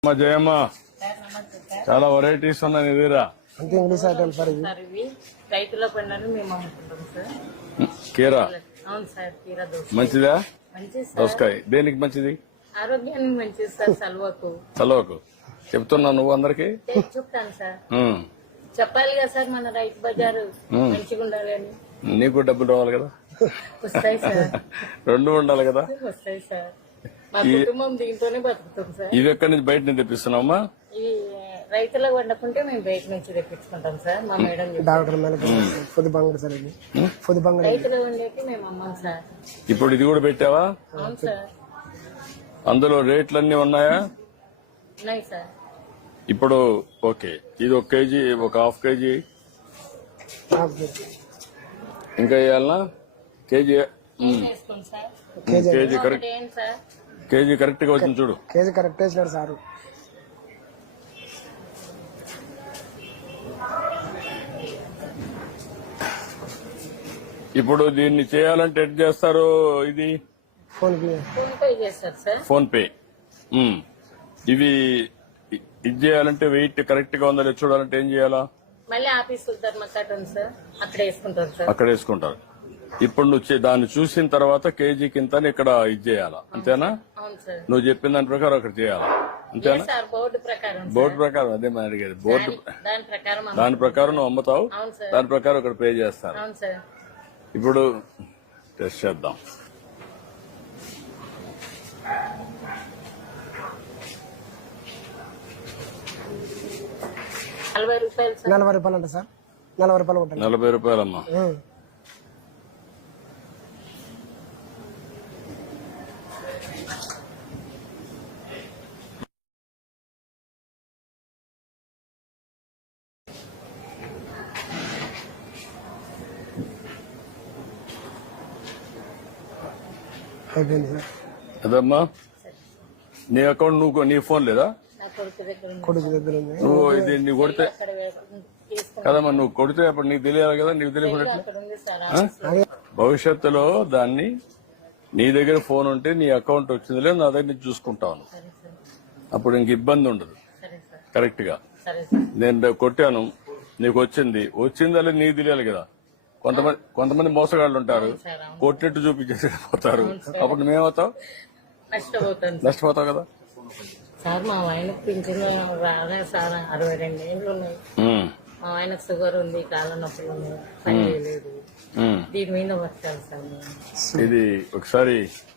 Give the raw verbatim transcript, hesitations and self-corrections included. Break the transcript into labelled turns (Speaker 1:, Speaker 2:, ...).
Speaker 1: మా జయమ్మ చాలా వెరైటీస్ ఉన్నాయి ఎదురా
Speaker 2: అంతే ఇంగ్లీష్ ఐటమ్ సార్ ఇవి
Speaker 3: సార్ ఇవి రైతుల పండుగ మేము అమ్ముకుంటాం సార్.
Speaker 1: కీరా
Speaker 3: అవును సార్, కీరా దోస
Speaker 1: మంచిదా?
Speaker 3: మంచిది సార్,
Speaker 1: దోసకాయ దేనికి మంచిది?
Speaker 3: ఆరోగ్యానికి మంచిది సార్. సల్వకు
Speaker 1: చలవకు చెప్తున్నా నువ్వు అందరికి
Speaker 3: తెచ్చి చెప్తాను సార్. చెప్పాలి కదా సార్, మన రైతు బజారు మంచిగా ఉండాలి అని.
Speaker 1: నీకు డబ్బులు రావాలి కదా,
Speaker 3: వస్తాయి సార్.
Speaker 1: రెండు ఉండాలి కదా.
Speaker 3: వస్తాయి సార్, మా కుటుంబం దీంతోనే బతుకుతాం సార్.
Speaker 1: ఇవి ఎక్కడి నుంచి బయట నుంచి తెప్పిస్తున్నావమ్మా?
Speaker 3: ఇవి రైతులకు వండకుంటే మేము బయట నుంచి తెప్పించుకుంటాం సార్. మా మేడం
Speaker 2: డాక్టర్ పొద్దు బంగారు సార్ ఇది పొద్దు బంగారు
Speaker 3: రైతులు వండేకి మేము అమ్మాం సార్.
Speaker 1: ఇప్పుడు ఇది కూడా పెట్టావా?
Speaker 3: అవును సార్.
Speaker 1: అందులో రేట్లన్నీ ఉన్నాయా?
Speaker 3: ఉన్నాయి సార్.
Speaker 1: ఇప్పుడు ఓకే, ఇది ఒక కేజీ, ఒక హాఫ్ కేజీ ఇంకా వేయాలనా? కేజీ
Speaker 3: వేసుకోండి సార్.
Speaker 1: కేజీ కరెక్ట్,
Speaker 3: ఏంటి సార్
Speaker 1: కేజీ కరెక్ట్ గా వచ్చింది చూడు.
Speaker 2: కేజీ కరెక్ట్ వేసినాడు సారు.
Speaker 1: ఇప్పుడు దీన్ని చేయాలంటే ఎట్ చేస్తారు? ఇది
Speaker 2: ఫోన్ పే
Speaker 3: ఫోన్ పే చేస్తారు సార్.
Speaker 1: PhonePe. ఉమ్. ఇవి ఇది చేయాలంటే వెయిట్ కరెక్ట్ గా ఉందా లేదా చూడాలంటే ఏం చేయాలా?
Speaker 3: మళ్ళీ ఆఫీసు ధర్మకట్ట ఉంది సార్, అక్కడ వేసుకుంటారు సార్.
Speaker 1: అక్కడ వేసుకుంటారు. ఇప్పుడు నువ్వు చే- దాన్ని చూసిన తర్వాత కేజీ కింద ఇక్కడ ఇది చేయాలా, అంతేనా?
Speaker 3: అవును సార్.
Speaker 1: నువ్వు చెప్పిన దాని ప్రకారం అక్కడ చేయాలా, అంతేనా?
Speaker 3: సార్ బోర్డు ప్రకారం సార్.
Speaker 1: బోర్డు ప్రకారం అదే మనం అడిగేది. బోర్డు
Speaker 3: దాని- దాని ప్రకారం అమ్మ-
Speaker 1: దాని ప్రకారం నువ్వు అమ్ముతావు,
Speaker 3: అవును సార్.
Speaker 1: దాని ప్రకారం ఇక్కడ పే చేస్తారు.
Speaker 3: అవును సార్.
Speaker 1: ఇప్పుడు టెస్ట్ చేద్దాం.
Speaker 3: నలభై రూపాయలు సార్.
Speaker 2: నలభై రూపాయలు అంట సార్. నలభై రూపాయలు ఉంటుంది.
Speaker 1: నలభై రూపాయలమ్మా.
Speaker 2: అయిపోయింది సార్.
Speaker 1: అదమ్మా నీ అకౌంట్ నువ్వు నీ ఫోన్ లేదా?
Speaker 3: నా కొడుకు దగ్గర ఉంది.
Speaker 2: కొడుకు దగ్గర ఉంది.
Speaker 1: నువ్వు ఇది నీకు కొడితే
Speaker 3: అక్కడ వే- తీసుకుంటాం.
Speaker 1: కదమ్మా, నువ్వు కొడితే అప్పుడు నీకు తెలియాలి కదా, నీకు తెలియకుండా
Speaker 3: అక్కడ ఉంది సార్ ఆఫీసులో.
Speaker 1: భవిష్యత్తులో దాన్ని నీ దగ్గర ఫోన్ ఉంటే నీ అకౌంట్ వచ్చింది లేదు నా దగ్గర నుంచి చూసుకుంటాను.
Speaker 3: సరే సార్.
Speaker 1: అప్పుడు ఇంక ఇబ్బంది ఉండదు.
Speaker 3: సరే సార్.
Speaker 1: కరెక్ట్ గా
Speaker 3: సరే సార్.
Speaker 1: నేను కొట్టాను, నీకు వచ్చింది వచ్చిందా లేదు నీకు తెలియాలి కదా. కొంతమంది కొంతమంది మోసగాళ్ళు ఉంటారు,
Speaker 3: సార్ అవును.
Speaker 1: కొట్టినట్టు చూపించేసి పోతారు. అప్పుడు నువ్వేమవుతావు?
Speaker 3: నష్టపోతాను సార్.
Speaker 1: నష్టపోతావు కదా.
Speaker 3: సార్ మా ఆయనకు పింఛన్ రాలే సార్. అరవై రెండు ఏళ్ళు ఉన్నాయి.
Speaker 1: ఉమ్,
Speaker 3: మా ఆయనకు షుగర్ ఉంది, కాళ్ళ నొప్పులు ఉన్నాయి, పని చేయలేదు.
Speaker 1: ఉమ్.
Speaker 3: దీని మీద వచ్చాను సార్ నేను.
Speaker 1: ఇది ఒకసారి